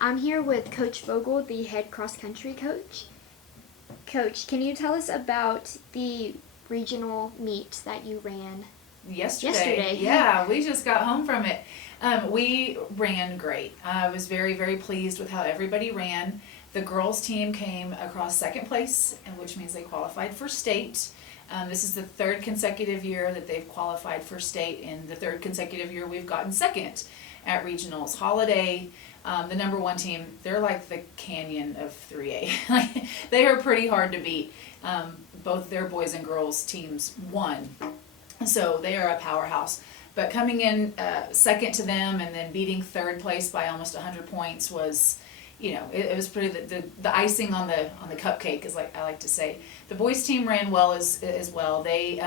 I'm here with Coach Vogel, the head cross-country coach. Coach, can you tell us about the regional meet that you ran yesterday? Yeah, we just got home from it. We ran great. I was very, very pleased with how everybody ran. The girls team came across second place, which means they qualified for state. This is the third consecutive year that they've qualified for state, and the third consecutive year we've gotten second at regionals. Holiday, the number one team, they're like the canyon of 3A. They are pretty hard to beat. Both their boys and girls teams won, so they are a powerhouse. But coming in second to them and then beating third place by almost 100 points was, it was pretty the icing on the cupcake, is like I like to say. The boys team ran well as well. They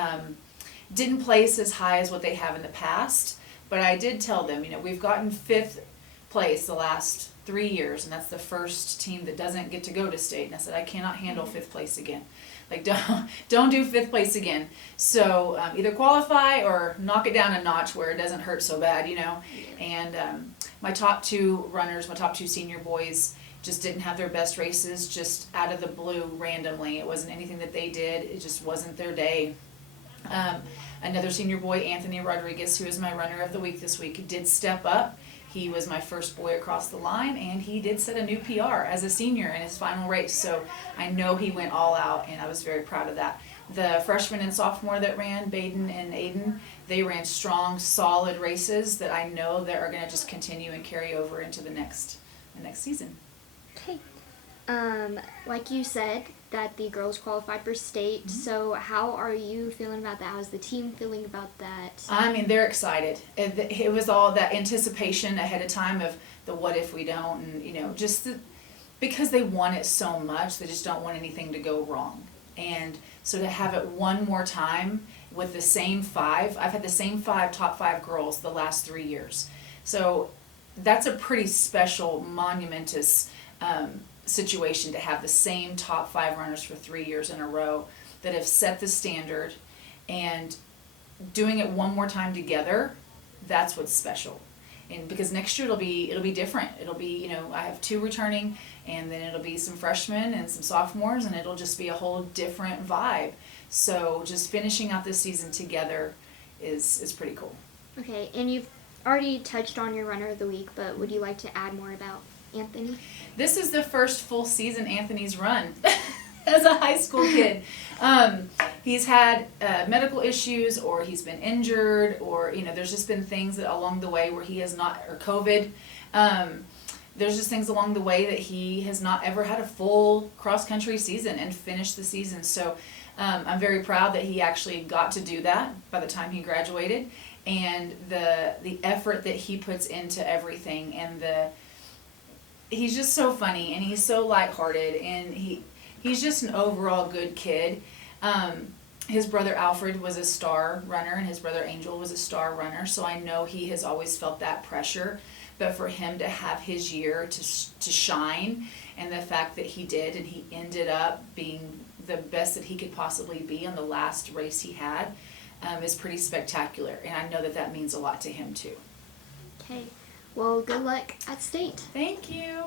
didn't place as high as what they have in the past, but I did tell them, we've gotten fifth place the last 3 years, and that's the first team that doesn't get to go to state. And I said, I cannot handle fifth place again. Like, don't do fifth place again. So either qualify or knock it down a notch where it doesn't hurt so bad, And my top two runners, my top two senior boys, just didn't have their best races, just out of the blue randomly. It wasn't anything that they did. It just wasn't their day. Another senior boy, Anthony Rodriguez, who is my runner of the week this week, did step up. He was my first boy across the line, and he did set a new PR as a senior in his final race. So I know he went all out, and I was very proud of that. The freshman and sophomore that ran, Baden and Aiden, they ran strong, solid races that I know that are going to just continue and carry over into the next season. Okay. Like you said, that the girls qualified for state. So how are you feeling about that? How's the team feeling about that? I mean, they're excited. It was all that anticipation ahead of time of the what if we don't, and because they want it so much, they just don't want anything to go wrong. And so to have it one more time with the same five, I've had the same top five girls the last 3 years. So that's a pretty special, monumentous situation to have the same top five runners for 3 years in a row that have set the standard, and doing it one more time together, that's what's special. And because next year it'll be different. It'll be, I have 2 returning, and then it'll be some freshmen and some sophomores, and it'll just be a whole different vibe. So just finishing out this season together is pretty cool. Okay, and you've already touched on your runner of the week, but would you like to add more about Anthony? This is the first full season Anthony's run as a high school kid. He's had medical issues, or he's been injured, or there's just been things that along the way where he has not, or COVID. There's just things along the way that he has not ever had a full cross-country season and finished the season. So I'm very proud that he actually got to do that by the time he graduated, and the effort that he puts into everything, and he's just so funny, and he's so lighthearted, and he's just an overall good kid. His brother Alfred was a star runner, and his brother Angel was a star runner, so I know he has always felt that pressure. But for him to have his year to shine, and the fact that he did, and he ended up being the best that he could possibly be on the last race he had, is pretty spectacular, and I know that means a lot to him too. Okay. Well, good luck at state. Thank you.